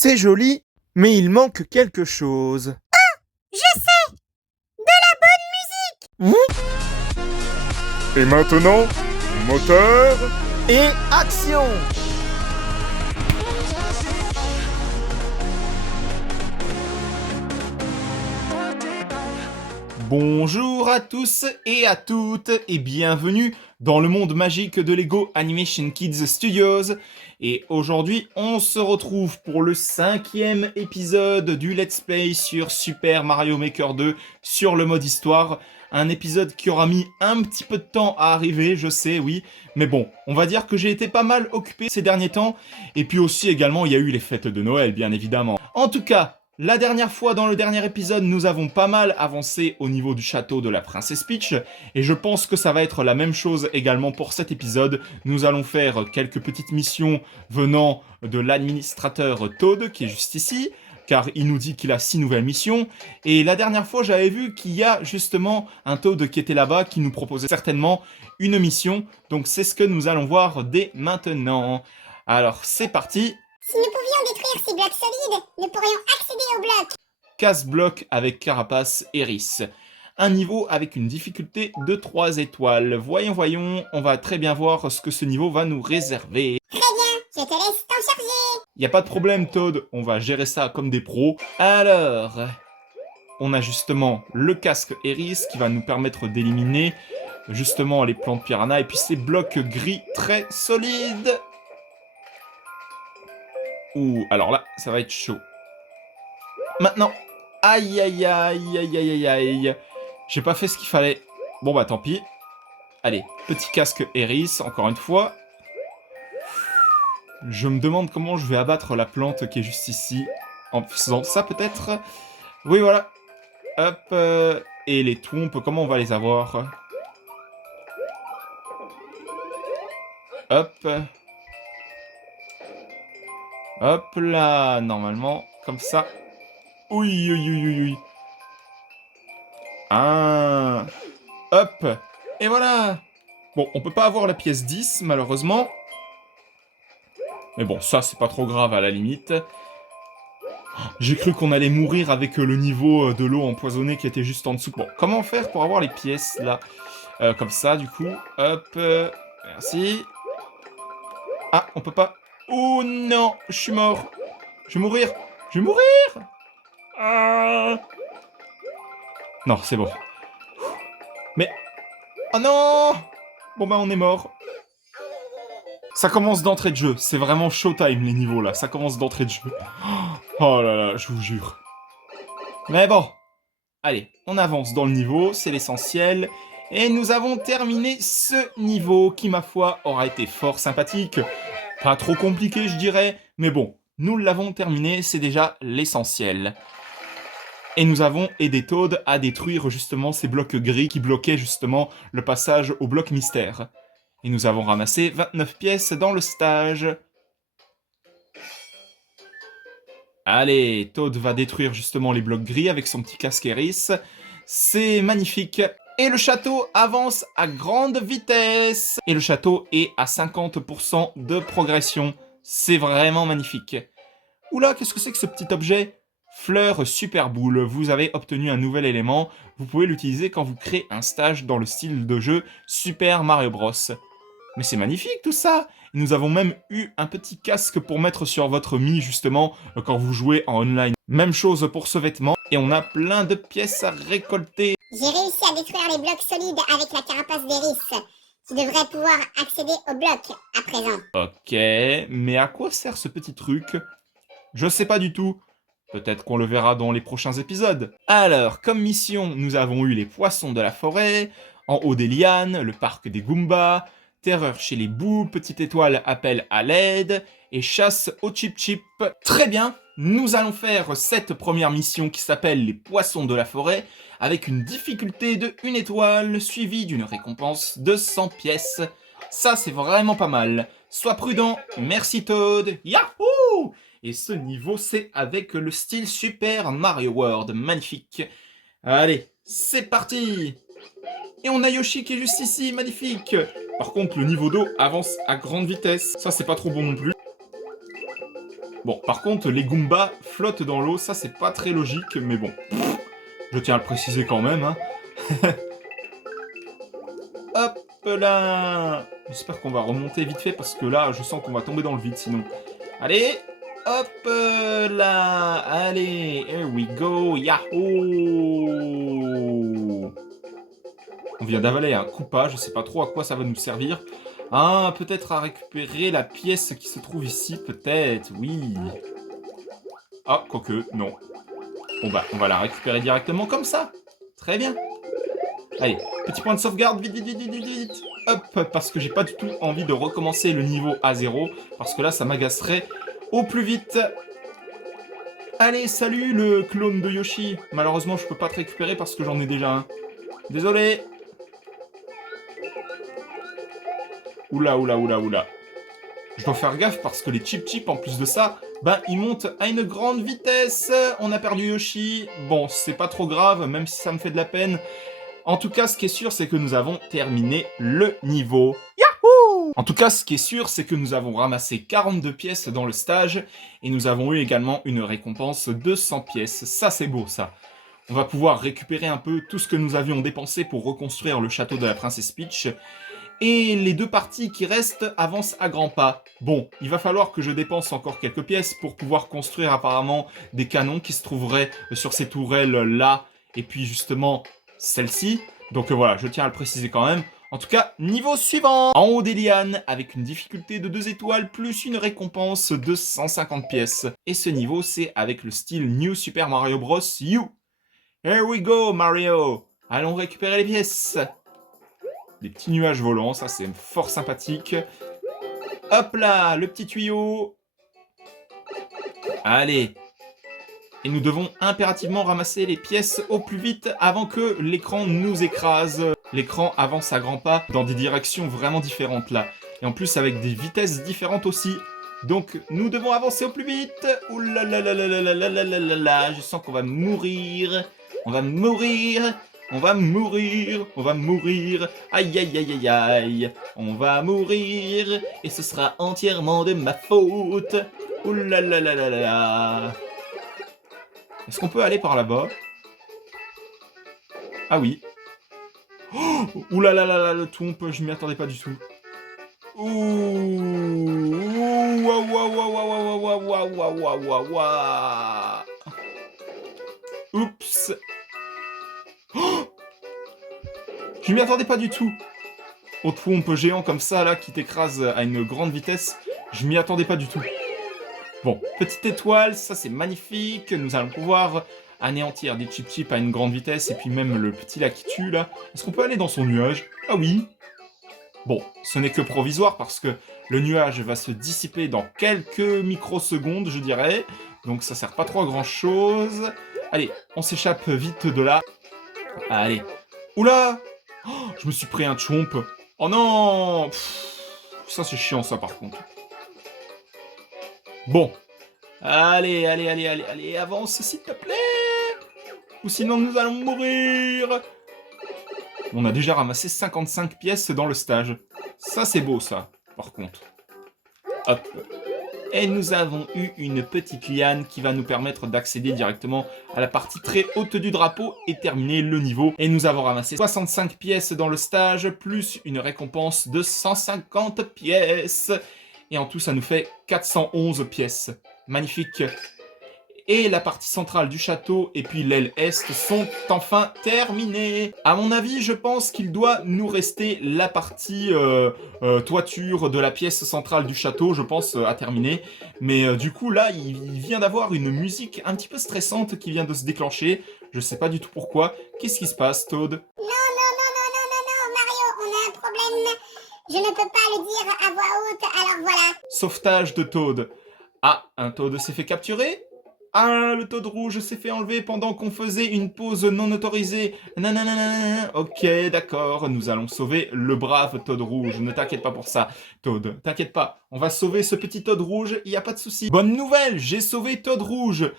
C'est joli, mais il manque quelque chose. Je sais! De la bonne musique! Et maintenant, moteur et action! Bonjour à tous et à toutes et bienvenue dans le monde magique de Lego Animation Kids Studios. Et aujourd'hui, on se retrouve pour le 5e épisode du Let's Play sur Super Mario Maker 2 sur le mode histoire. Un épisode qui aura mis un petit peu de temps à arriver, je sais, oui. Mais bon, on va dire que j'ai été pas mal occupé ces derniers temps. Et puis aussi également, il y a eu les fêtes de Noël, bien évidemment. En tout cas, la dernière fois, dans le dernier épisode, nous avons pas mal avancé au niveau du château de la Princesse Peach, et je pense que ça va être la même chose également pour cet épisode. Nous allons faire quelques petites missions venant de l'administrateur Toad, qui est juste ici, car il nous dit qu'il a 6 nouvelles missions, et la dernière fois, j'avais vu qu'il y a justement un Toad qui était là-bas, qui nous proposait certainement une mission, donc c'est ce que nous allons voir dès maintenant. Alors, c'est parti. Si nous pouvions détruire ces blocs solides, nous pourrions accéder aux blocs. Casse-bloc avec carapace Eris. Un niveau avec une difficulté de 3 étoiles. Voyons, on va très bien voir ce que ce niveau va nous réserver. Très bien, je te laisse t'en charger. Y a pas de problème Toad, on va gérer ça comme des pros. Alors, on a justement le casque Eris qui va nous permettre d'éliminer justement les plantes piranha et puis ces blocs gris très solides. Ouh, alors là, ça va être chaud. Maintenant, aïe aïe aïe aïe aïe aïe aïe. J'ai pas fait ce qu'il fallait. Bon bah tant pis. Allez, petit casque Eris, encore une fois. Je me demande comment je vais abattre la plante qui est juste ici. En faisant ça peut-être. Oui voilà. Hop. Et les trompes, comment on va les avoir? Hop. Hop là, normalement, comme ça. Oui, oui, oui, oui, oui. Ah. Hop. Et voilà. Bon, on peut pas avoir la pièce 10, malheureusement. Mais bon, ça, c'est pas trop grave, à la limite. J'ai cru qu'on allait mourir avec le niveau de l'eau empoisonnée qui était juste en dessous. Bon, comment faire pour avoir les pièces, là? Comme ça, du coup. Hop. Merci. Ah, on peut pas... Oh non, je suis mort. Je vais mourir. Je vais mourir. Ah. Non, c'est bon. Mais... Oh non. Bon bah, on est mort. Ça commence d'entrée de jeu. C'est vraiment showtime, les niveaux, là. Ça commence d'entrée de jeu. Oh là là, je vous jure. Mais bon. Allez, on avance dans le niveau, c'est l'essentiel. Et nous avons terminé ce niveau qui, ma foi, aura été fort sympathique. Pas trop compliqué, je dirais. Mais bon, nous l'avons terminé, c'est déjà l'essentiel. Et nous avons aidé Toad à détruire justement ces blocs gris qui bloquaient justement le passage au bloc mystère. Et nous avons ramassé 29 pièces dans le stage. Allez, Toad va détruire justement les blocs gris avec son petit casque Eris. C'est magnifique. Et le château avance à grande vitesse. Et le château est à 50% de progression. C'est vraiment magnifique. Oula, qu'est-ce que c'est que ce petit objet? Fleur Super Boule. Vous avez obtenu un nouvel élément. Vous pouvez l'utiliser quand vous créez un stage dans le style de jeu Super Mario Bros. Mais c'est magnifique tout ça! Nous avons même eu un petit casque pour mettre sur votre Mi justement quand vous jouez en online. Même chose pour ce vêtement. Et on a plein de pièces à récolter. J'ai réussi à détruire les blocs solides avec la carapace d'Eris. Tu devrais pouvoir accéder aux blocs à présent. Ok, mais à quoi sert ce petit truc? Je sais pas du tout. Peut-être qu'on le verra dans les prochains épisodes. Alors, comme mission, nous avons eu les poissons de la forêt, en haut des lianes, le parc des Goombas, terreur chez les bouts, petite étoile appel à l'aide, et chasse au Chip Chip. Très bien, nous allons faire cette première mission qui s'appelle les poissons de la forêt, avec une difficulté de 1 étoile, suivie d'une récompense de 100 pièces. Ça, c'est vraiment pas mal. Sois prudent, merci Toad, yahoo! Et ce niveau, c'est avec le style Super Mario World, magnifique. Allez, c'est parti! Et on a Yoshi qui est juste ici, magnifique! Par contre, le niveau d'eau avance à grande vitesse. Ça, c'est pas trop bon non plus. Bon, par contre, les Goombas flottent dans l'eau, ça c'est pas très logique, mais bon. Je tiens à le préciser quand même, hein. Hop là! J'espère qu'on va remonter vite fait, parce que là, je sens qu'on va tomber dans le vide, sinon. Allez! Hop là! Allez! Here we go! Yahoo! On vient d'avaler un Koopa, je sais pas trop à quoi ça va nous servir. Ah, peut-être à récupérer la pièce qui se trouve ici, peut-être, oui. Ah, quoique, non. Bon bah, on va la récupérer directement comme ça. Très bien. Allez, petit point de sauvegarde, vite, vite, vite, vite, vite, vite. Hop, parce que j'ai pas du tout envie de recommencer le niveau à 0, parce que là, ça m'agacerait au plus vite. Allez, salut le clone de Yoshi. Malheureusement, je peux pas te récupérer parce que j'en ai déjà un. Désolé. Oula, oula, oula, oula. Je dois faire gaffe parce que les Chip en plus de ça, ben ils montent à une grande vitesse. On a perdu Yoshi. Bon, c'est pas trop grave, même si ça me fait de la peine. En tout cas, ce qui est sûr, c'est que nous avons terminé le niveau. Yahoo! En tout cas, ce qui est sûr, c'est que nous avons ramassé 42 pièces dans le stage et nous avons eu également une récompense de 100 pièces. Ça, c'est beau, ça. On va pouvoir récupérer un peu tout ce que nous avions dépensé pour reconstruire le château de la princesse Peach. Et les deux parties qui restent avancent à grands pas. Bon, il va falloir que je dépense encore quelques pièces pour pouvoir construire apparemment des canons qui se trouveraient sur ces tourelles-là, et puis justement celle-ci. Donc voilà, je tiens à le préciser quand même. En tout cas, niveau suivant. En haut des lianes, avec une difficulté de 2 étoiles, plus une récompense de 150 pièces. Et ce niveau, c'est avec le style New Super Mario Bros. U. Here we go, Mario! Allons récupérer les pièces! Des petits nuages volants, ça c'est fort sympathique. Hop là, le petit tuyau. Allez. Et nous devons impérativement ramasser les pièces au plus vite avant que l'écran nous écrase. L'écran avance à grands pas dans des directions vraiment différentes là. Et en plus avec des vitesses différentes aussi. Donc nous devons avancer au plus vite. Ouh là là là là là là là là là là. Je sens qu'on va mourir. On va mourir. On va mourir, on va mourir, aïe aïe aïe aïe aïe, on va mourir, et ce sera entièrement de ma faute. Ouh là là là là là là. Est-ce qu'on peut aller par là-bas? Ah oui. Oh, ouh là là là là, le tombe, je m'y attendais pas du tout. Ouh, ouah ouah ouah ouah ouah ouah ouah ouah ouah ouah. Oups. Oh, je m'y attendais pas du tout. Au trompe géant comme ça, là, qui t'écrase à une grande vitesse. Je m'y attendais pas du tout. Bon, petite étoile, ça c'est magnifique. Nous allons pouvoir anéantir des Chip à une grande vitesse. Et puis même le petit là qui tue, là. Est-ce qu'on peut aller dans son nuage? Ah oui. Bon, ce n'est que provisoire parce que le nuage va se dissiper dans quelques microsecondes, je dirais. Donc ça sert pas trop à grand-chose. Allez, on s'échappe vite de là. Allez. Oula! Oh, je me suis pris un chomp. Oh non! Pff, ça c'est chiant ça par contre. Bon. Allez, allez, allez, allez, allez, avance s'il te plaît! Ou sinon nous allons mourir! On a déjà ramassé 55 pièces dans le stage. Ça c'est beau ça, par contre. Hop. Et nous avons eu une petite liane qui va nous permettre d'accéder directement à la partie très haute du drapeau et terminer le niveau. Et nous avons ramassé 65 pièces dans le stage, plus une récompense de 150 pièces. Et en tout, ça nous fait 411 pièces. Magnifique. Et la partie centrale du château et puis l'aile est sont enfin terminées. À mon avis, je pense qu'il doit nous rester la partie toiture de la pièce centrale du château, je pense, à terminer. Mais du coup, là, il vient d'avoir une musique un petit peu stressante qui vient de se déclencher. Je sais pas du tout pourquoi. Qu'est-ce qui se passe, Toad? Non, non, non, non, non, non, non, Mario, on a un problème. Je ne peux pas le dire à voix haute, alors voilà. Sauvetage de Toad. Ah, un Toad s'est fait capturer? Ah, le Toad rouge s'est fait enlever pendant qu'on faisait une pause non autorisée. Nanana. Ok, d'accord, nous allons sauver le brave Toad rouge. Ne t'inquiète pas pour ça, Toad. T'inquiète pas, on va sauver ce petit Toad rouge, il n'y a pas de souci. Bonne nouvelle, j'ai sauvé Toad rouge.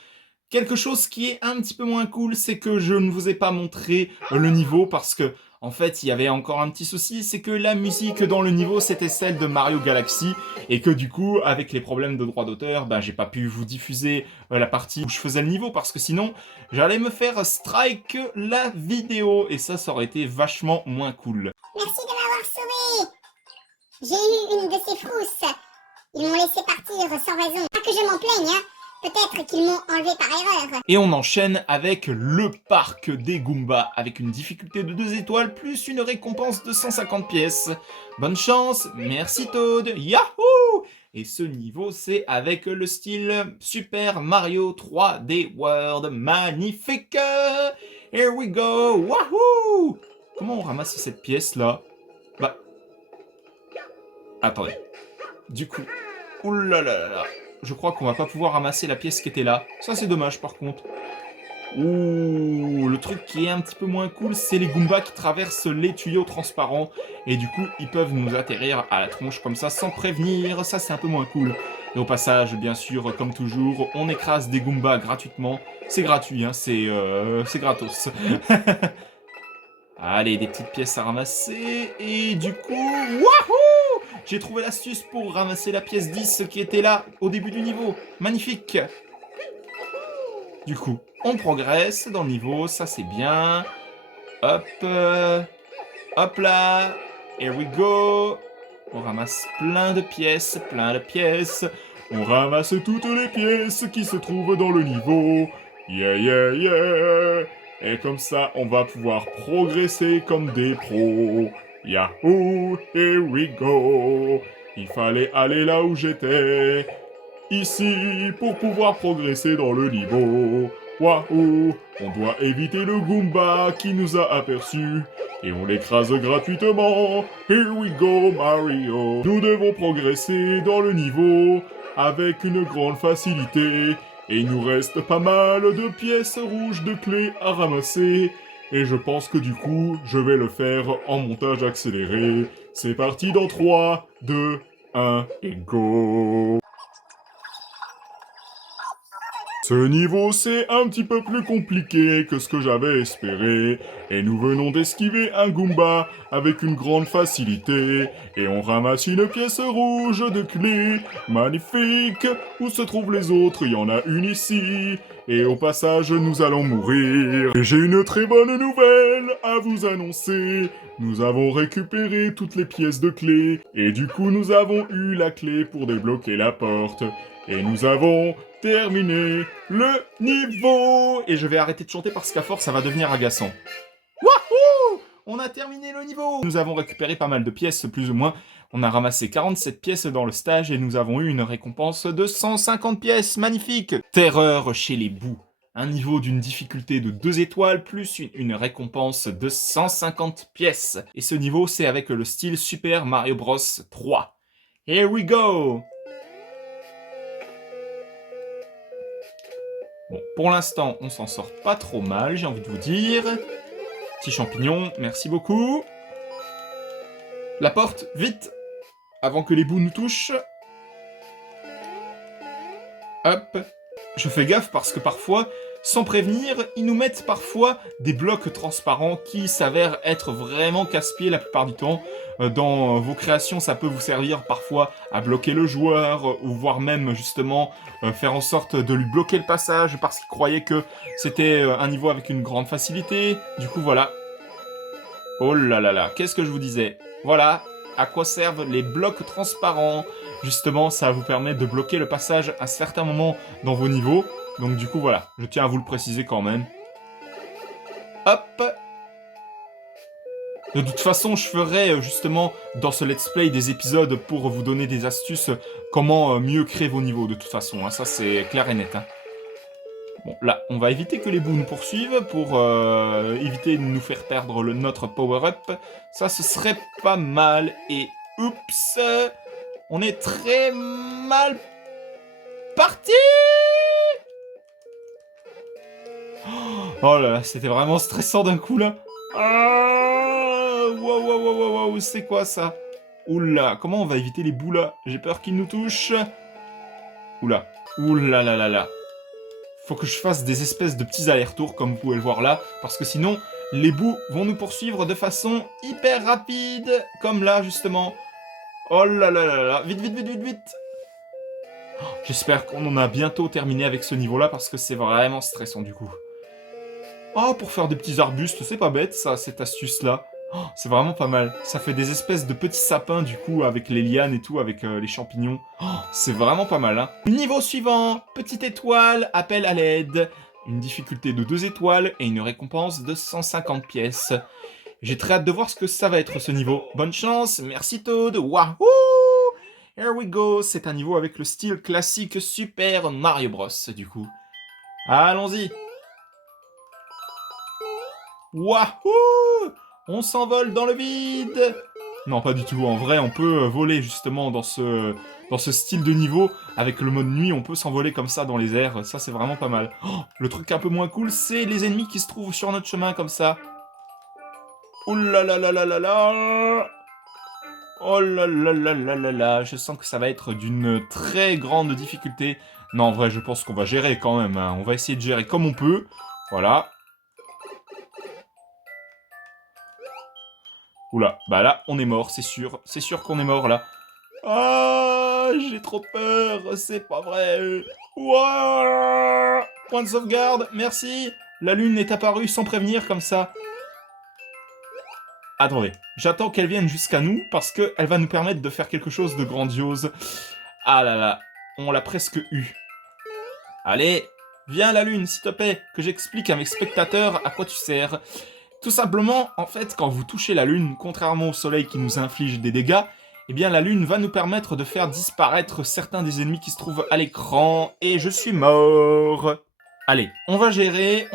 Quelque chose qui est un petit peu moins cool, c'est que je ne vous ai pas montré le niveau parce que, en fait, il y avait encore un petit souci, c'est que la musique dans le niveau, c'était celle de Mario Galaxy et que du coup, avec les problèmes de droit d'auteur, ben, j'ai pas pu vous diffuser la partie où je faisais le niveau parce que sinon, j'allais me faire strike la vidéo et ça aurait été vachement moins cool. Merci de m'avoir sauvé. J'ai eu une de ces frousses. Ils m'ont laissé partir sans raison. Pas que je m'en plaigne, hein. Peut-être qu'ils m'ont enlevé par erreur. Et on enchaîne avec le parc des Goombas, avec une difficulté de 2 étoiles, plus une récompense de 150 pièces. Bonne chance, merci Toad, yahoo! Et ce niveau, c'est avec le style Super Mario 3D World, magnifique! Here we go, wahoo! Comment on ramasse cette pièce-là? Bah... Attendez. Du coup... Oulalala. Je crois qu'on va pas pouvoir ramasser la pièce qui était là. Ça, c'est dommage, par contre. Ouh, le truc qui est un petit peu moins cool, c'est les Goombas qui traversent les tuyaux transparents. Et du coup, ils peuvent nous atterrir à la tronche comme ça, sans prévenir. Ça, c'est un peu moins cool. Et au passage, bien sûr, comme toujours, on écrase des Goombas gratuitement. C'est gratuit, hein, c'est gratos. Allez, des petites pièces à ramasser. Et du coup, wouhou! J'ai trouvé l'astuce pour ramasser la pièce 10 qui était là au début du niveau. Magnifique! Du coup, on progresse dans le niveau, ça c'est bien. Hop, hop là. Here we go. On ramasse plein de pièces, plein de pièces. On ramasse toutes les pièces qui se trouvent dans le niveau. Yeah, yeah, yeah. Et comme ça, on va pouvoir progresser comme des pros. Yahoo, here we go. Il fallait aller là où j'étais. Ici, pour pouvoir progresser dans le niveau. Wahoo, on doit éviter le Goomba qui nous a aperçus. Et on l'écrase gratuitement. Here we go, Mario. Nous devons progresser dans le niveau avec une grande facilité. Et il nous reste pas mal de pièces rouges de clés à ramasser. Et je pense que du coup, je vais le faire en montage accéléré. C'est parti dans 3, 2, 1 et go! Ce niveau, c'est un petit peu plus compliqué que ce que j'avais espéré, et nous venons d'esquiver un Goomba avec une grande facilité, et on ramasse une pièce rouge de clé, magnifique. Où se trouvent les autres? Il y en a une ici, et au passage, nous allons mourir. Et j'ai une très bonne nouvelle à vous annoncer. Nous avons récupéré toutes les pièces de clé, et du coup nous avons eu la clé pour débloquer la porte. Et nous avons terminé le niveau. Et je vais arrêter de chanter parce qu'à force ça va devenir agaçant. Wouhou! On a terminé le niveau. Nous avons récupéré pas mal de pièces, plus ou moins. On a ramassé 47 pièces dans le stage et nous avons eu une récompense de 150 pièces. Magnifique! Terreur chez les bouts. Un niveau d'une difficulté de 2 étoiles plus une récompense de 150 pièces. Et ce niveau, c'est avec le style Super Mario Bros 3. Here we go! Bon, pour l'instant, on s'en sort pas trop mal, j'ai envie de vous dire. Petit champignon, merci beaucoup. La porte, vite! Avant que les bouts nous touchent. Hop. Je fais gaffe parce que parfois, sans prévenir, ils nous mettent parfois des blocs transparents qui s'avèrent être vraiment casse-pieds la plupart du temps. Dans vos créations, ça peut vous servir parfois à bloquer le joueur, ou voire même justement faire en sorte de lui bloquer le passage parce qu'il croyait que c'était un niveau avec une grande facilité. Du coup, voilà. Oh là là là, qu'est-ce que je vous disais? Voilà, à quoi servent les blocs transparents. Justement, ça vous permet de bloquer le passage à certains moments dans vos niveaux. Donc du coup, voilà, je tiens à vous le préciser quand même. Hop! De toute façon, je ferai justement dans ce let's play des épisodes pour vous donner des astuces comment mieux créer vos niveaux de toute façon. Hein. Ça, c'est clair et net. Hein. Bon, là, on va éviter que les bouts nous poursuivent pour éviter de nous faire perdre notre power-up. Ça, ce serait pas mal. Et oups! On est très mal parti! Oh là là, c'était vraiment stressant d'un coup là. Ah, wow, wow, wow, wow, wow, c'est quoi ça? Oula, comment on va éviter les bouts là? J'ai peur qu'ils nous touchent. Oula, oula là là là. Faut que je fasse des espèces de petits allers-retours, comme vous pouvez le voir là, parce que sinon, les bouts vont nous poursuivre de façon hyper rapide, comme là, justement. Oh là là là là, vite, vite, vite, vite, vite. J'espère qu'on en a bientôt terminé avec ce niveau-là, parce que c'est vraiment stressant, du coup. Oh, pour faire des petits arbustes, c'est pas bête, ça, cette astuce-là. Oh, c'est vraiment pas mal. Ça fait des espèces de petits sapins, du coup, avec les lianes et tout, avec les champignons. Oh, c'est vraiment pas mal, hein. Niveau suivant, petite étoile, appel à l'aide. Une difficulté de 2 étoiles et une récompense de 150 pièces. J'ai très hâte de voir ce que ça va être, ce niveau. Bonne chance, merci Toad, wahoo! Here we go, c'est un niveau avec le style classique Super Mario Bros, du coup. Allons-y. Wahoo! On s'envole dans le vide! Non, pas du tout. En vrai, on peut voler justement dans ce style de niveau. Avec le mode nuit, on peut s'envoler comme ça dans les airs. Ça, c'est vraiment pas mal. Oh, le truc un peu moins cool, c'est les ennemis qui se trouvent sur notre chemin comme ça. Oh là là là là là là! Oh là là là là là là! Je sens que ça va être d'une très grande difficulté. Non, en vrai, je pense qu'on va gérer quand même, hein. On va essayer de gérer comme on peut. Voilà. Oula, bah là, on est mort, c'est sûr. C'est sûr qu'on est mort, là. Ah, j'ai trop peur, c'est pas vrai. Ouah, point de sauvegarde, merci. La lune est apparue sans prévenir, comme ça. Attendez, j'attends qu'elle vienne jusqu'à nous, parce qu'elle va nous permettre de faire quelque chose de grandiose. Ah là là, on l'a presque eu. Allez, viens la lune, s'il te plaît, que j'explique à mes spectateurs à quoi tu sers. Tout simplement, en fait, quand vous touchez la lune, contrairement au soleil qui nous inflige des dégâts, eh bien la lune va nous permettre de faire disparaître certains des ennemis qui se trouvent à l'écran, et je suis mort. Allez, on va gérer,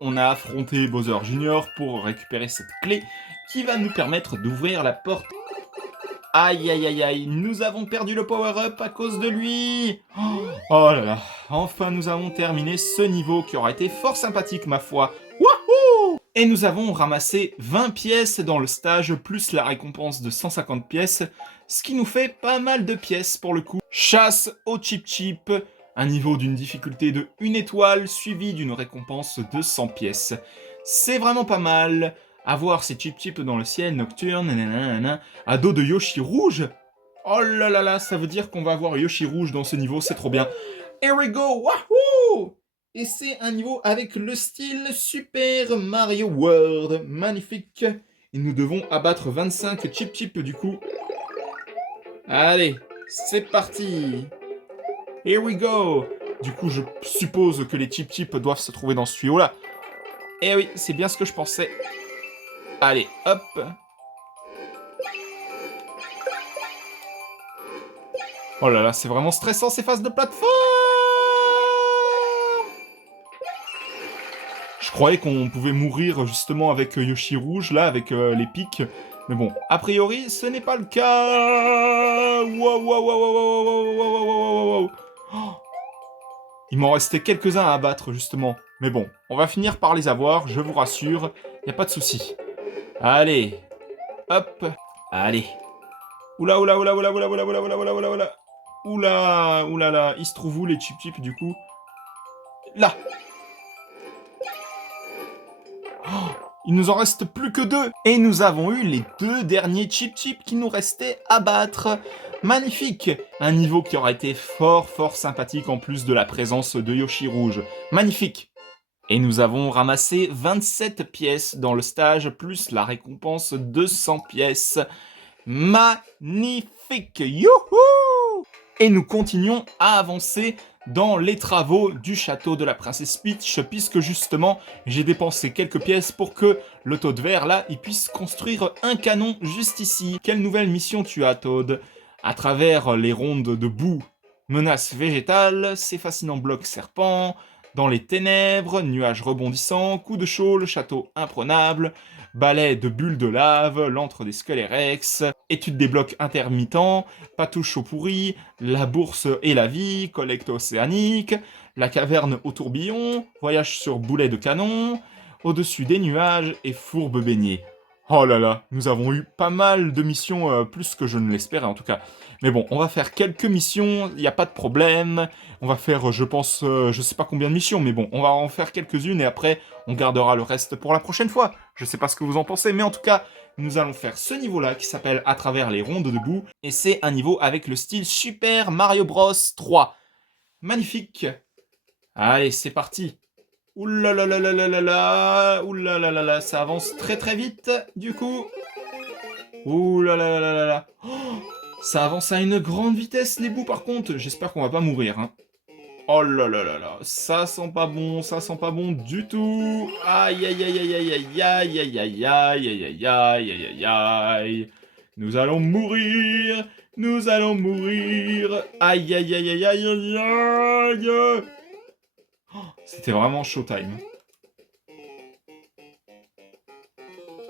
on a affronté Bowser Jr. pour récupérer cette clé qui va nous permettre d'ouvrir la porte. Aïe aïe aïe aïe, nous avons perdu le power-up à cause de lui. Oh là là, enfin nous avons terminé ce niveau qui aura été fort sympathique ma foi. Wouhou! Et nous avons ramassé 20 pièces dans le stage, plus la récompense de 150 pièces, ce qui nous fait pas mal de pièces pour le coup. Chasse au Chip Chip, un niveau d'une difficulté de 1 étoile, suivi d'une récompense de 100 pièces. C'est vraiment pas mal. À voir ces Chip Chip dans le ciel nocturne, nanana, à dos de Yoshi rouge. Oh là là là, ça veut dire qu'on va avoir Yoshi rouge dans ce niveau, c'est trop bien. Here we go, wahoo! Et c'est un niveau avec le style Super Mario World. Magnifique. Et nous devons abattre 25 Chip Chip du coup. Allez, c'est parti. Here we go. Du coup, je suppose que les Chip Chip doivent se trouver dans ce tuyau-là. Eh oui, c'est bien ce que je pensais. Allez, hop. Oh là là, c'est vraiment stressant ces phases de plateforme. Je croyais qu'on pouvait mourir justement avec Yoshi rouge, là, avec les pics. Mais bon, a priori, ce n'est pas le cas. Wow, wow, wow, wow, wow, wow, wow, wow, wow, wow. Oh. Il m'en restait quelques-uns à abattre, justement. Mais bon, on va finir par les avoir, je vous rassure. Y a pas de souci. Allez. Hop. Allez. Oula, oula, oula, oula, oula, oula, oula, oula, oula, oula, oula. Oula, oula, là. Ils se trouvent où, les Chip Chip, du coup? Là. Oh, il nous en reste plus que 2. Et nous avons eu les 2 derniers Chip Chip qui nous restaient à battre. Magnifique. Un niveau qui aura été fort, fort sympathique en plus de la présence de Yoshi Rouge. Magnifique. Et nous avons ramassé 27 pièces dans le stage, plus la récompense de 100 pièces. Magnifique. Youhou! Et nous continuons à avancer dans les travaux du château de la princesse Peach, puisque justement, j'ai dépensé quelques pièces pour que le Toad vert, là, il puisse construire un canon juste ici. Quelle nouvelle mission tu as, Toad? À travers les rondes de boue, menaces végétales, ces fascinants blocs serpents, dans les ténèbres, nuages rebondissants, coups de chaud, le château imprenable, balai de bulles de lave, l'antre des Skelérex, étude des blocs intermittents, patouche au pourri, la bourse et la vie, collecte océanique, la caverne au tourbillon, voyage sur boulet de canon, au-dessus des nuages et fourbe baignée. Oh là là, nous avons eu pas mal de missions, plus que je ne l'espérais en tout cas. Mais bon, on va faire quelques missions, il n'y a pas de problème. On va faire, je pense, je sais pas combien de missions, mais bon, on va en faire quelques-unes et après, on gardera le reste pour la prochaine fois. Je sais pas ce que vous en pensez, mais en tout cas, nous allons faire ce niveau-là qui s'appelle À travers les rondes de boue. Et c'est un niveau avec le style Super Mario Bros 3. Magnifique. Allez, c'est parti. Ouh là là là là là là là, ouh là là là là, ça avance très très vite, du coup. Ouh là là là là là là. Oh, ça avance à une grande vitesse, les bouts, par contre. J'espère qu'on va pas mourir, hein. Oh là là là là, ça sent pas bon, ça sent pas bon du tout. Aïe aïe aïe aïe aïe aïe aïe aïe aïe aïe aïe aïe aïe aïe aïe aïe. Nous allons mourir, nous allons mourir. Aïe aïe aïe aïe aïe aïe aïe. Oh, c'était vraiment showtime.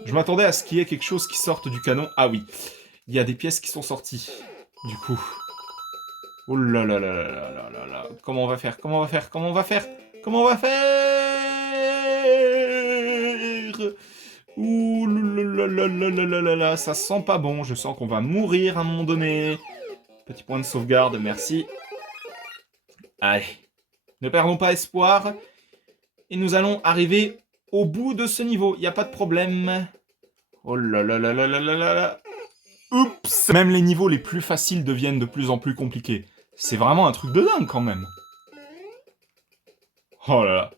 Je m'attendais à ce qu'il y ait quelque chose qui sorte du canon. Ah oui, il y a des pièces qui sont sorties. Du coup. Oh là là là là là là là là. Comment on va faire? Comment on va faire? Comment on va faire? Comment on va faire? Ouh là là là là là là là là. Ça sent pas bon. Je sens qu'on va mourir à un moment donné. Petit point de sauvegarde, merci. Allez. Ne perdons pas espoir. Et nous allons arriver au bout de ce niveau. Il n'y a pas de problème. Oh là là là là là là là là. Oups! Même les niveaux les plus faciles deviennent de plus en plus compliqués. C'est vraiment un truc de dingue quand même. Oh là là.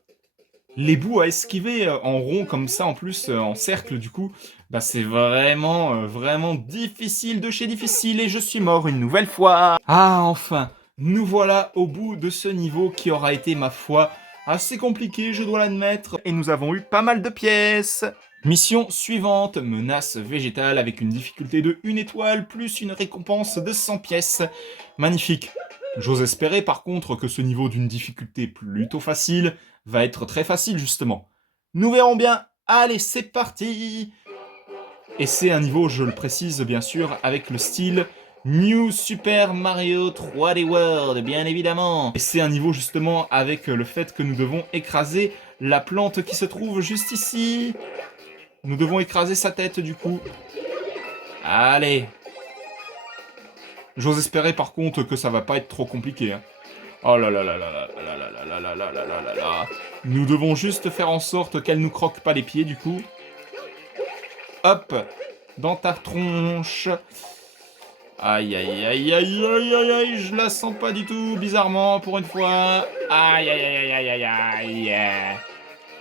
Les bouts à esquiver en rond comme ça en plus, en cercle du coup, bah c'est vraiment, vraiment difficile de chez difficile et je suis mort une nouvelle fois. Ah enfin, nous voilà au bout de ce niveau qui aura été ma foi assez compliqué, je dois l'admettre, et nous avons eu pas mal de pièces. Mission suivante, menace végétale avec une difficulté de 1 étoile plus une récompense de 100 pièces. Magnifique. J'ose espérer par contre que ce niveau d'une difficulté plutôt facile va être très facile justement. Nous verrons bien. Allez, c'est parti. Et c'est un niveau, je le précise bien sûr, avec le style New Super Mario 3D World, bien évidemment. Et c'est un niveau justement avec le fait que nous devons écraser la plante qui se trouve juste ici. Nous devons écraser sa tête du coup. Allez. J'ose espérer par contre que ça va pas être trop compliqué. Hein. Oh là là là là là là là là là là là là là là là. Nous devons juste faire en sorte qu'elle nous croque pas les pieds du coup. Hop. Dans ta tronche. Aïe aïe aïe aïe aïe aïe aïe. Je la sens pas du tout bizarrement pour une fois. Aïe aïe aïe aïe aïe aïe aïe.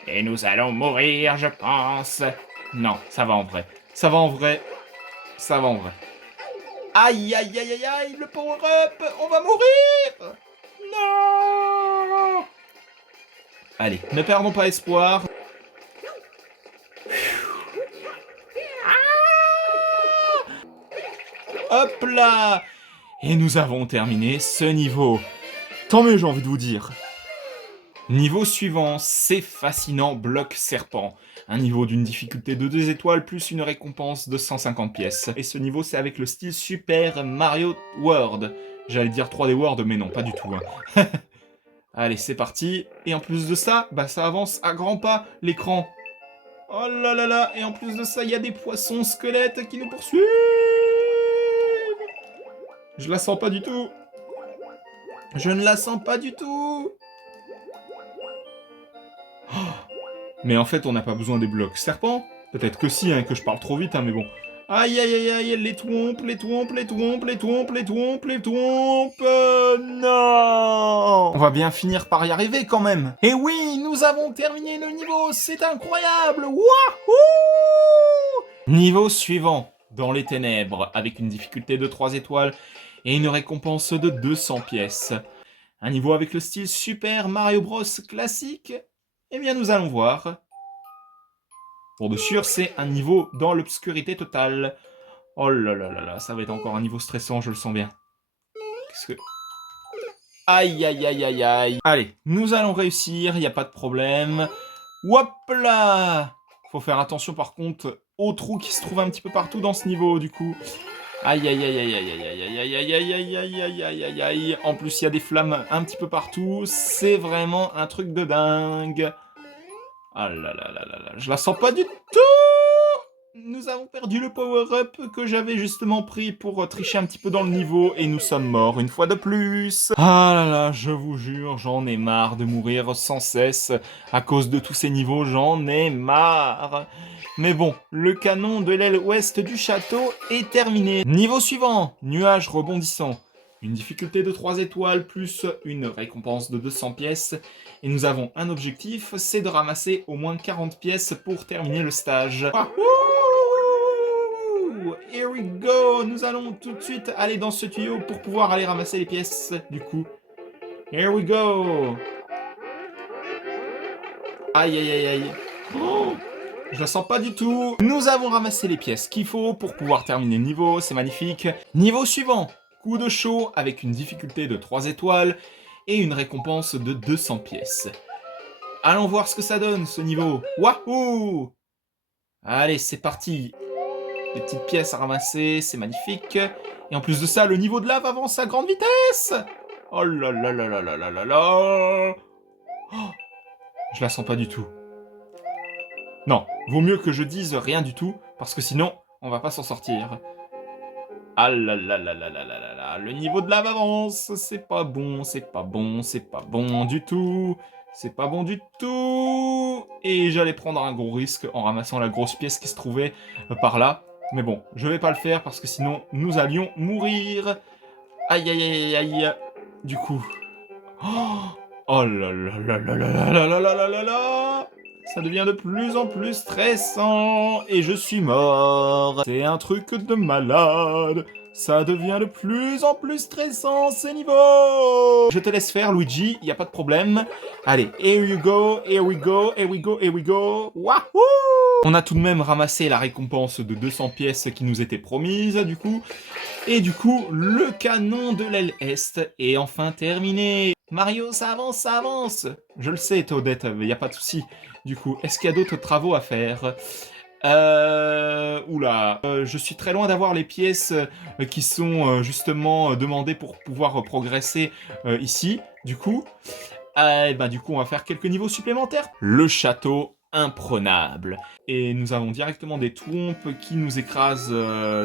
Et nous allons mourir je pense. Non, ça va en vrai. Ça va en vrai. Ça va en vrai. Aïe aïe aïe aïe aïe. Le power-up. On va mourir. Non. Allez, ne perdons pas espoir. Hop là. Et nous avons terminé ce niveau. Tant mieux, j'ai envie de vous dire. Niveau suivant, c'est fascinant bloc serpent. Un niveau d'une difficulté de 2 étoiles plus une récompense de 150 pièces. Et ce niveau, c'est avec le style Super Mario World. J'allais dire 3D World, mais non, pas du tout. Hein. Allez, c'est parti. Et en plus de ça, bah ça avance à grands pas l'écran. Oh là là là, et en plus de ça, il y a des poissons squelettes qui nous poursuivent. Je la sens pas du tout. Je ne la sens pas du tout. Oh. Mais en fait, on n'a pas besoin des blocs serpents. Peut-être que si, hein, que je parle trop vite, hein, mais bon. Aïe aïe aïe aïe, les twompes, les twompes, les twompes, les twompes, les twompes, les twompes, non. On va bien finir par y arriver quand même. Et oui, nous avons terminé le niveau, c'est incroyable. Wouhou! Niveau suivant, dans les ténèbres, avec une difficulté de 3 étoiles et une récompense de 200 pièces. Un niveau avec le style Super Mario Bros classique. Eh bien, nous allons voir. Pour de sûr, c'est un niveau dans l'obscurité totale. Oh là là là là, ça va être encore un niveau stressant, je le sens bien. Qu'est-ce que... Aïe aïe aïe aïe aïe. Allez, nous allons réussir, il n'y a pas de problème. Hop là. Faut faire attention par contre aux trous qui se trouvent un petit peu partout dans ce niveau du coup. Aïe aïe aïe aïe aïe aïe aïe aïe aïe aïe aïe aïe aïe aïe aïe aïe. En plus, il y a des flammes un petit peu partout. C'est vraiment un truc de dingue. Ah là là là là là. Je la sens pas du tout. nous avons perdu le power-up que j'avais justement pris pour tricher un petit peu dans le niveau et nous sommes morts une fois de plus. Ah là là, je vous jure, j'en ai marre de mourir sans cesse à cause de tous ces niveaux, j'en ai marre. Mais bon, le canon de l'aile ouest du château est terminé. Niveau suivant, nuage rebondissant. Une difficulté de 3 étoiles plus une récompense de 200 pièces. Et nous avons un objectif, c'est de ramasser au moins 40 pièces pour terminer le stage. Wahoo! Here we go! Nous allons tout de suite aller dans ce tuyau pour pouvoir aller ramasser les pièces, du coup. Here we go! Aïe aïe aïe aïe. Oh, je la sens pas du tout. Nous avons ramassé les pièces qu'il faut pour pouvoir terminer le niveau, c'est magnifique. Niveau suivant, coup de chaud avec une difficulté de 3 étoiles et une récompense de 200 pièces. Allons voir ce que ça donne, ce niveau. Wahoo! Allez, c'est parti. Des petites pièces à ramasser, c'est magnifique. Et en plus de ça, le niveau de lave avance à grande vitesse. Oh là là là là là là là là. Oh, je la sens pas du tout. Non, vaut mieux que je dise rien du tout, parce que sinon, on va pas s'en sortir. Ah là là là là là là là là, le niveau de lave avance, c'est pas bon, c'est pas bon, c'est pas bon du tout. C'est pas bon du tout. Et j'allais prendre un gros risque en ramassant la grosse pièce qui se trouvait par là. Mais bon, je vais pas le faire parce que sinon, nous allions mourir. Aïe aïe aïe aïe aïe. Du coup... Oh là là là là là là là là là là là là. Ça devient de plus en plus stressant et je suis mort. C'est un truc de malade. Ça devient de plus en plus stressant ces niveaux. Je te laisse faire Luigi, y a pas de problème. Allez, here you go, here we go, here we go, here we go. Wahoo! On a tout de même ramassé la récompense de 200 pièces qui nous était promise du coup. Et du coup, le canon de l'aile Est est enfin terminé. Mario, ça avance, ça avance. Je le sais, Toadette, y a pas de souci. Du coup, est-ce qu'il y a d'autres travaux à faire? Oula, je suis très loin d'avoir les pièces qui sont justement demandées pour pouvoir progresser ici. Du coup, du coup, on va faire quelques niveaux supplémentaires. Le château imprenable. Et nous avons directement des trompes qui nous écrasent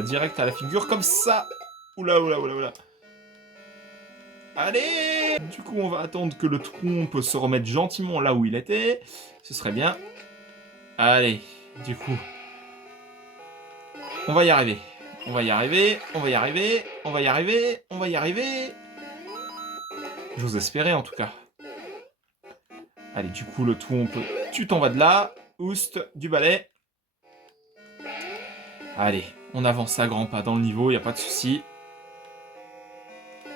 direct à la figure, comme ça. Oula, oula, oula, oula. Allez! Du coup, on va attendre que le trompe se remette gentiment là où il était. Ce serait bien. Allez, du coup. On va y arriver. On va y arriver, on va y arriver, on va y arriver, on va y arriver. J'ose espérer en tout cas. Allez, du coup, le trompe, tu t'en vas de là. Oust, du balai. Allez, on avance à grands pas dans le niveau, y a pas de souci.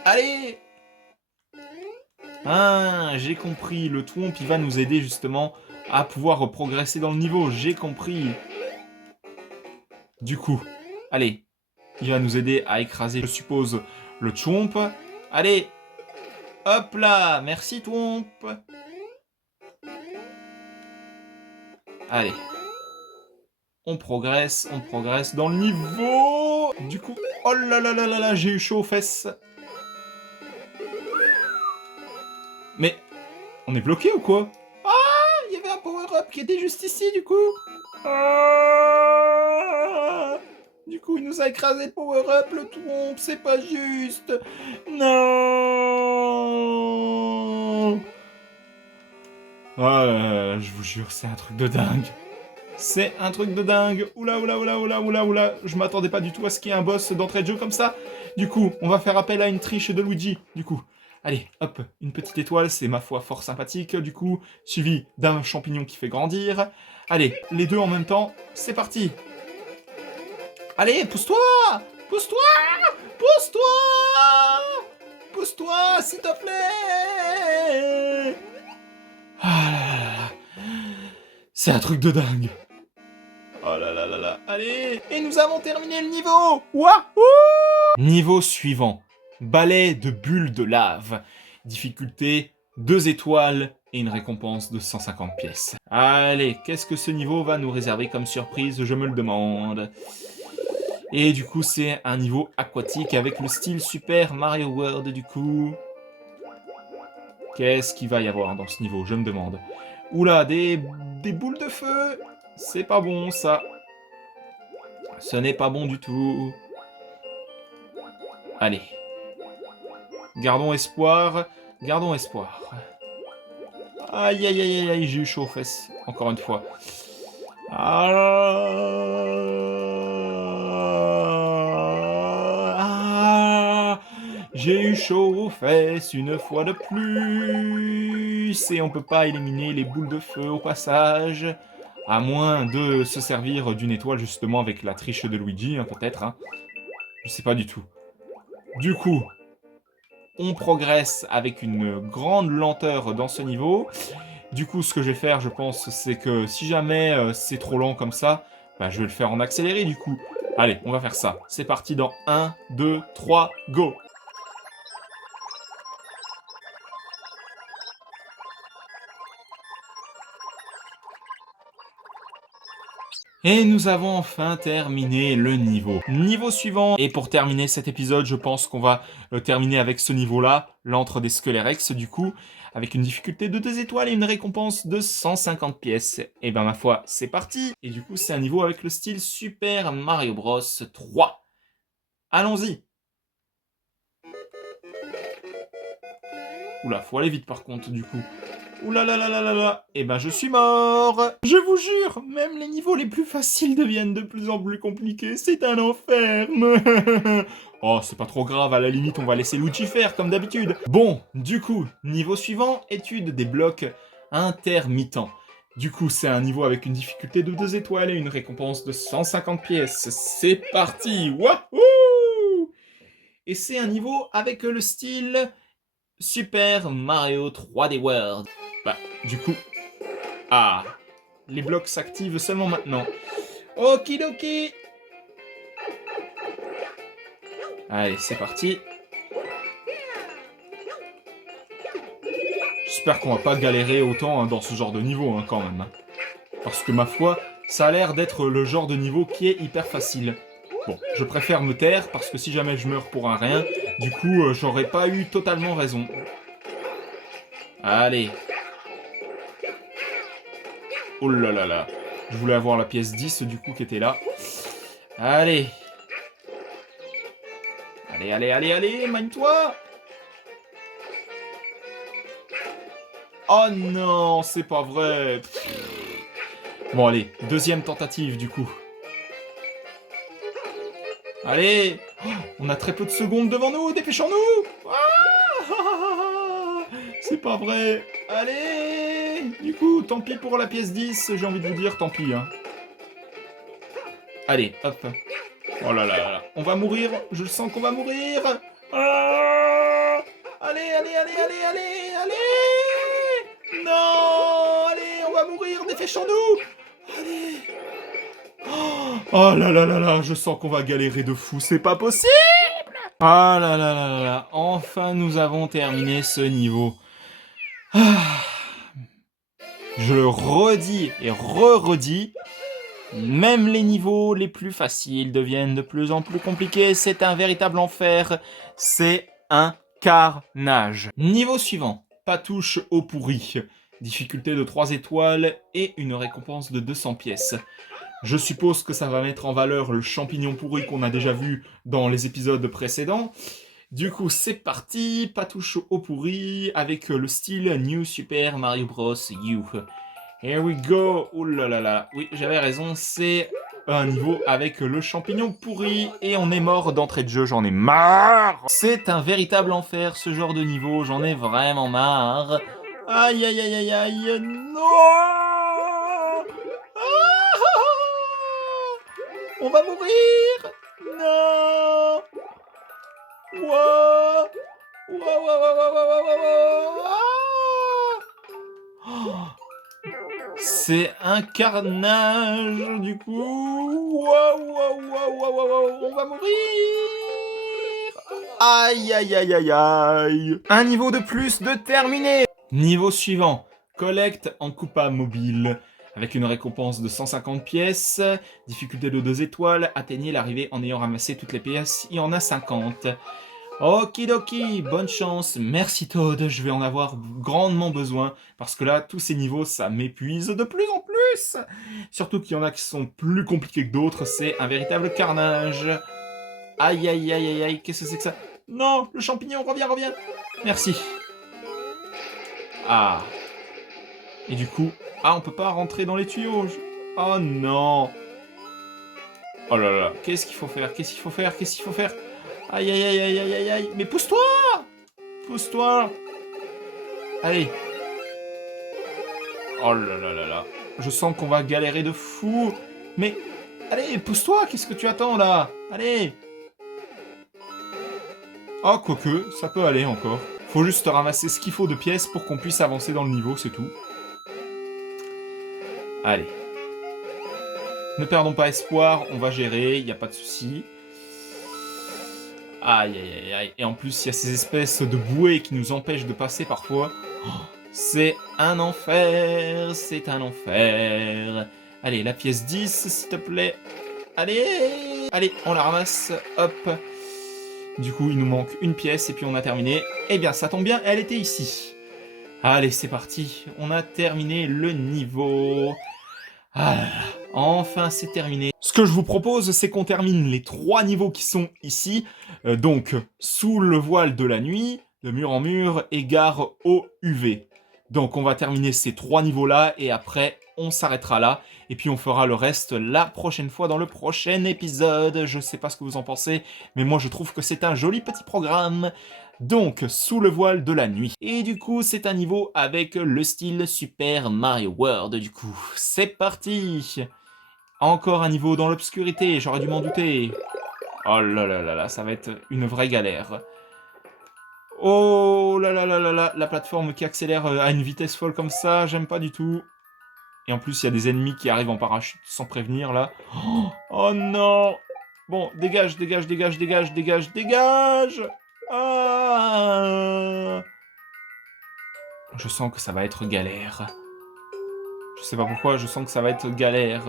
Allez! Ah, j'ai compris, le Thwomp, il va nous aider justement à pouvoir progresser dans le niveau, j'ai compris. Du coup, allez, il va nous aider à écraser, je suppose, le Thwomp. Allez, hop là, merci Thwomp. Allez, on progresse dans le niveau. Du coup, oh là là là là là, j'ai eu chaud aux fesses. Mais, on est bloqué ou quoi? Ah, il y avait un power-up qui était juste ici, du coup. Ah, du coup, il nous a écrasé le power-up, le Thwomp, c'est pas juste. Non. Ah là là, je vous jure, c'est un truc de dingue. C'est un truc de dingue. Oula, oula, oula, oula, oula, oula. Je m'attendais pas du tout à ce qu'il y ait un boss d'entrée de jeu comme ça. Du coup, on va faire appel à une triche de Luigi, du coup. Allez, hop, une petite étoile, c'est ma foi fort sympathique, du coup, suivi d'un champignon qui fait grandir. Allez, les deux en même temps, c'est parti. Allez, pousse-toi! Pousse-toi! Pousse-toi! Pousse-toi, s'il te plaît! Ah là là là. C'est un truc de dingue. Oh là là là là. Allez, et nous avons terminé le niveau. Wahoo! Niveau suivant. Balai de bulles de lave. Difficulté 2 étoiles et une récompense de 150 pièces. Allez, qu'est-ce que ce niveau va nous réserver comme surprise? Je me le demande. Et du coup, c'est un niveau aquatique avec le style Super Mario World, du coup. Qu'est-ce qu'il va y avoir dans ce niveau? Je me demande. Oula, des boules de feu. C'est pas bon, ça. Ce n'est pas bon du tout. Allez. Gardons espoir. Gardons espoir. Aïe, aïe, aïe, aïe, aïe, j'ai eu chaud aux fesses. Encore une fois. J'ai eu chaud aux fesses une fois de plus. Et on peut pas éliminer les boules de feu au passage. À moins de se servir d'une étoile justement avec la triche de Luigi, hein, peut-être. Hein. Je sais pas du tout. Du coup, on progresse avec une grande lenteur dans ce niveau. Du coup, ce que je vais faire, je pense, c'est que si jamais c'est trop lent comme ça, bah, je vais le faire en accéléré du coup. Allez, on va faire ça. C'est parti dans 1, 2, 3, go! Et nous avons enfin terminé le niveau. Niveau suivant. Et pour terminer cet épisode, je pense qu'on va terminer avec ce niveau-là, l'antre des Scelerex, du coup, avec une difficulté de 2 étoiles et une récompense de 150 pièces. Et ben ma foi, c'est parti. Et du coup, c'est un niveau avec le style Super Mario Bros 3. Allons-y. Oula, faut aller vite par contre, du coup. Oula là là là là là. Et ben je suis mort. Je vous jure, même les niveaux les plus faciles deviennent de plus en plus compliqués. C'est un enfer. Oh, c'est pas trop grave, à la limite on va laisser Luigi faire comme d'habitude. Bon, du coup, niveau suivant, étude des blocs intermittents. Du coup, c'est un niveau avec une difficulté de 2 étoiles et une récompense de 150 pièces. C'est parti. Wouhou! Et c'est un niveau avec le style Super Mario 3D World. Bah, du coup... Ah, les blocs s'activent seulement maintenant. Okidoki. Allez, c'est parti. J'espère qu'on va pas galérer autant hein, dans ce genre de niveau, hein, quand même. Parce que, ma foi, ça a l'air d'être le genre de niveau qui est hyper facile. Bon, je préfère me taire, parce que si jamais je meurs pour un rien, du coup, j'aurais pas eu totalement raison. Allez. Oh là là là. Je voulais avoir la pièce 10, du coup, qui était là. Allez. Allez, allez, allez, allez, mine-toi. Oh non, c'est pas vrai. Bon, allez, deuxième tentative, du coup. Allez. Oh, on a très peu de secondes devant nous, dépêchons-nous. Ah, c'est pas vrai. Allez. Du coup, tant pis pour la pièce 10, j'ai envie de vous dire, tant pis. Hein. Allez, hop. Oh là là là. On va mourir, je sens qu'on va mourir. Ah, allez, allez, allez, allez, allez, allez. Non, allez, on va mourir, dépêchons-nous. Allez. Oh là là là là, je sens qu'on va galérer de fou, c'est pas possible. Ah là là là là là, enfin nous avons terminé ce niveau. Ah. Je le redis et re-redis, même les niveaux les plus faciles deviennent de plus en plus compliqués. C'est un véritable enfer. C'est un carnage. Niveau suivant. Patouche au pourri. Difficulté de 3 étoiles et une récompense de 200 pièces. Je suppose que ça va mettre en valeur le champignon pourri qu'on a déjà vu dans les épisodes précédents. Du coup, c'est parti. Patouche au pourri avec le style New Super Mario Bros. U. Here we go. Ouh là là là. Oui, j'avais raison, c'est un niveau avec le champignon pourri et on est mort d'entrée de jeu, j'en ai marre. C'est un véritable enfer ce genre de niveau, j'en ai vraiment marre. Aïe aïe aïe aïe aïe, non. Ah, on va mourir. Non. Wow. Wow, wow, wow, wow, wow, wow, wow. Ah. C'est un carnage, du coup. Waouh, waouh, waouh, waouh, waouh, on va mourir. Aïe, aïe, aïe, aïe, aïe. Un niveau de plus de terminé. Niveau suivant. Collecte en Koopa mobile. Avec une récompense de 150 pièces. Difficulté de 2 étoiles. Atteignez l'arrivée en ayant ramassé toutes les pièces. Il y en a 50. Okidoki, bonne chance, merci Toad, je vais en avoir grandement besoin, parce que là, tous ces niveaux, ça m'épuise de plus en plus. Surtout qu'il y en a qui sont plus compliqués que d'autres, c'est un véritable carnage. Aïe aïe aïe aïe aïe, qu'est-ce que c'est que ça? Non, le champignon, reviens, reviens. Merci. Ah. Et du coup, on peut pas rentrer dans les tuyaux. Oh non. Oh là là, qu'est-ce qu'il faut faire? Qu'est-ce qu'il faut faire? Qu'est-ce qu'il faut faire? Aïe aïe aïe aïe aïe aïe aïe. Mais pousse-toi! Pousse-toi! Allez. Oh là là là là. Je sens qu'on va galérer de fou. Mais, allez, pousse-toi, qu'est-ce que tu attends là? Allez. Oh, quoique, ça peut aller encore. Faut juste ramasser ce qu'il faut de pièces pour qu'on puisse avancer dans le niveau, c'est tout. Allez. Ne perdons pas espoir, on va gérer, il n'y a pas de souci. Aïe aïe aïe aïe. Et en plus, il y a ces espèces de bouées qui nous empêchent de passer parfois. Oh, c'est un enfer, c'est un enfer. Allez, la pièce 10, s'il te plaît. Allez, allez, on la ramasse, hop. Du coup, il nous manque une pièce et puis on a terminé. Eh bien, ça tombe bien, elle était ici. Allez, c'est parti, on a terminé le niveau. Ah là là, enfin c'est terminé. Ce que je vous propose, c'est qu'on termine les 3 niveaux qui sont ici. Donc, sous le voile de la nuit, de mur en mur, et gare au UV. Donc on va terminer ces 3 niveaux-là, et après, on s'arrêtera là. Et puis on fera le reste la prochaine fois dans le prochain épisode. Je sais pas ce que vous en pensez, mais moi je trouve que c'est un joli petit programme. Donc, sous le voile de la nuit. Et du coup, c'est un niveau avec le style Super Mario World, du coup. C'est parti! Encore un niveau dans l'obscurité, j'aurais dû m'en douter. Oh là là là là, ça va être une vraie galère. Oh là là là là là, la plateforme qui accélère à une vitesse folle comme ça, j'aime pas du tout. Et en plus, il y a des ennemis qui arrivent en parachute sans prévenir, là. Oh non! Bon, dégage, dégage, dégage, dégage, dégage, dégage! Ah! Je sens que ça va être galère. Je sais pas pourquoi, je sens que ça va être galère.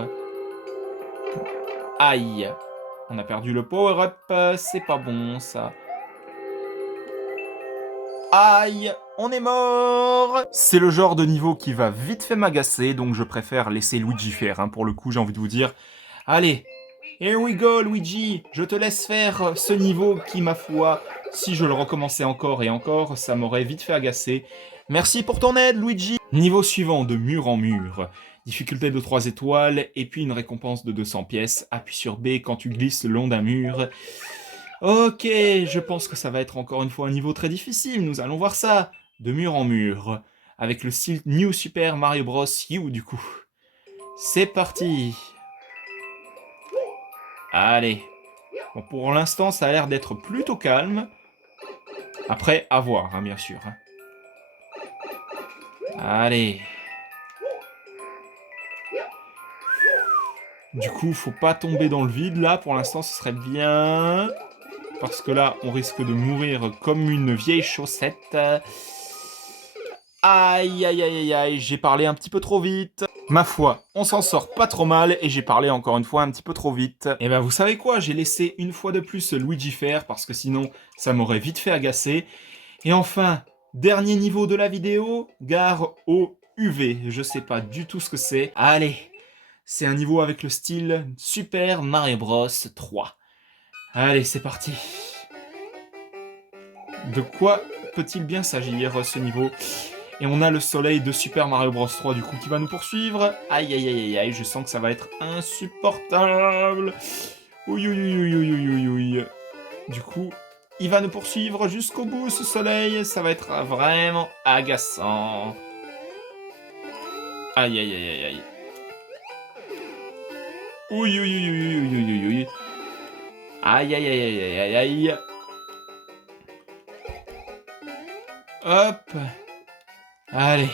Aïe! On a perdu le power-up, c'est pas bon, ça. Aïe! On est mort! C'est le genre de niveau qui va vite fait m'agacer, donc je préfère laisser Luigi faire, hein. Pour le coup, j'ai envie de vous dire... Allez! Here we go, Luigi! Je te laisse faire ce niveau qui, ma foi, si je le recommençais encore et encore, ça m'aurait vite fait agacer. Merci pour ton aide, Luigi! Niveau suivant, de mur en mur. Difficulté de 3 étoiles, et puis une récompense de 200 pièces. Appuie sur B quand tu glisses le long d'un mur. Ok, je pense que ça va être encore une fois un niveau très difficile, nous allons voir ça. De mur en mur, avec le style New Super Mario Bros. U du coup. C'est parti! Allez. Bon, pour l'instant, ça a l'air d'être plutôt calme. Après, à voir, hein, bien sûr. Allez. Du coup, faut pas tomber dans le vide, là. Pour l'instant, ce serait bien. Parce que là, on risque de mourir comme une vieille chaussette. Aïe, aïe, aïe, aïe, aïe, j'ai parlé un petit peu trop vite. Ma foi, on s'en sort pas trop mal et j'ai parlé encore une fois un petit peu trop vite. Et ben vous savez quoi, j'ai laissé une fois de plus Luigi faire parce que sinon ça m'aurait vite fait agacer. Et enfin, dernier niveau de la vidéo, gare au UV. Je sais pas du tout ce que c'est. Allez, c'est un niveau avec le style Super Mario Bros 3. Allez, c'est parti. De quoi peut-il bien s'agir ce niveau ? Et on a le soleil de Super Mario Bros 3 du coup qui va nous poursuivre. Aïe aïe aïe aïe aïe, je sens que ça va être insupportable. Oui oui oui oui oui oui oui. Du coup, il va nous poursuivre jusqu'au bout ce soleil. Ça va être vraiment agaçant. Aïe aïe aïe aïe aïe. Oui oui oui oui oui oui oui. Aïe aïe aïe aïe aïe aïe aïe. Hop. Allez.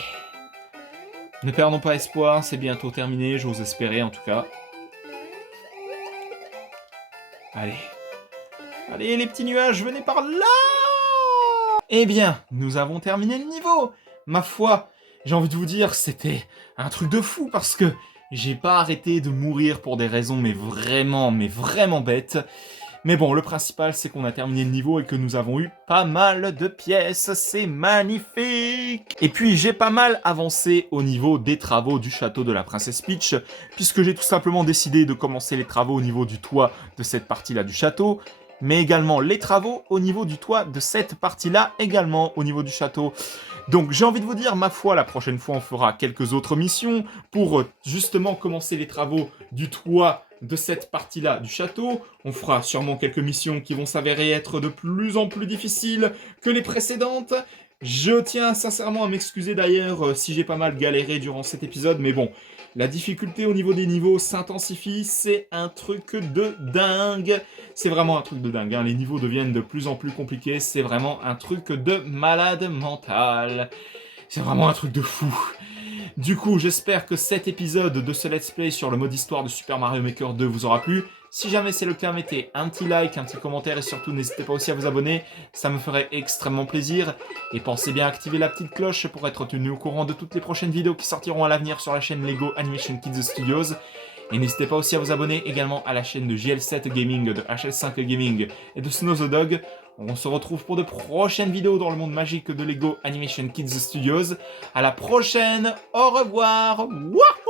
Ne perdons pas espoir, c'est bientôt terminé, j'ose espérer en tout cas. Allez. Allez les petits nuages, venez par là! Eh bien, nous avons terminé le niveau. Ma foi, j'ai envie de vous dire, c'était un truc de fou parce que j'ai pas arrêté de mourir pour des raisons mais vraiment bêtes. Mais bon, le principal, c'est qu'on a terminé le niveau et que nous avons eu pas mal de pièces. C'est magnifique! Et puis, j'ai pas mal avancé au niveau des travaux du château de la Princesse Peach, puisque j'ai tout simplement décidé de commencer les travaux au niveau du toit de cette partie-là du château, mais également les travaux au niveau du toit de cette partie-là, également au niveau du château. Donc j'ai envie de vous dire, ma foi, la prochaine fois on fera quelques autres missions pour justement commencer les travaux du toit de cette partie-là du château. On fera sûrement quelques missions qui vont s'avérer être de plus en plus difficiles que les précédentes. Je tiens sincèrement à m'excuser d'ailleurs si j'ai pas mal galéré durant cet épisode, mais bon, la difficulté au niveau des niveaux s'intensifie, c'est un truc de dingue. C'est vraiment un truc de dingue, hein. Les niveaux deviennent de plus en plus compliqués, c'est vraiment un truc de malade mental. C'est vraiment un truc de fou. Du coup, j'espère que cet épisode de ce let's play sur le mode histoire de Super Mario Maker 2 vous aura plu. Si jamais c'est le cas, mettez un petit like, un petit commentaire et surtout n'hésitez pas aussi à vous abonner, ça me ferait extrêmement plaisir. Et pensez bien à activer la petite cloche pour être tenu au courant de toutes les prochaines vidéos qui sortiront à l'avenir sur la chaîne Lego Animation Kids Studios. Et n'hésitez pas aussi à vous abonner également à la chaîne de JL7 Gaming, de HL5 Gaming et de Snow the Dog. On se retrouve pour de prochaines vidéos dans le monde magique de Lego Animation Kids Studios. À la prochaine, au revoir. Wouah!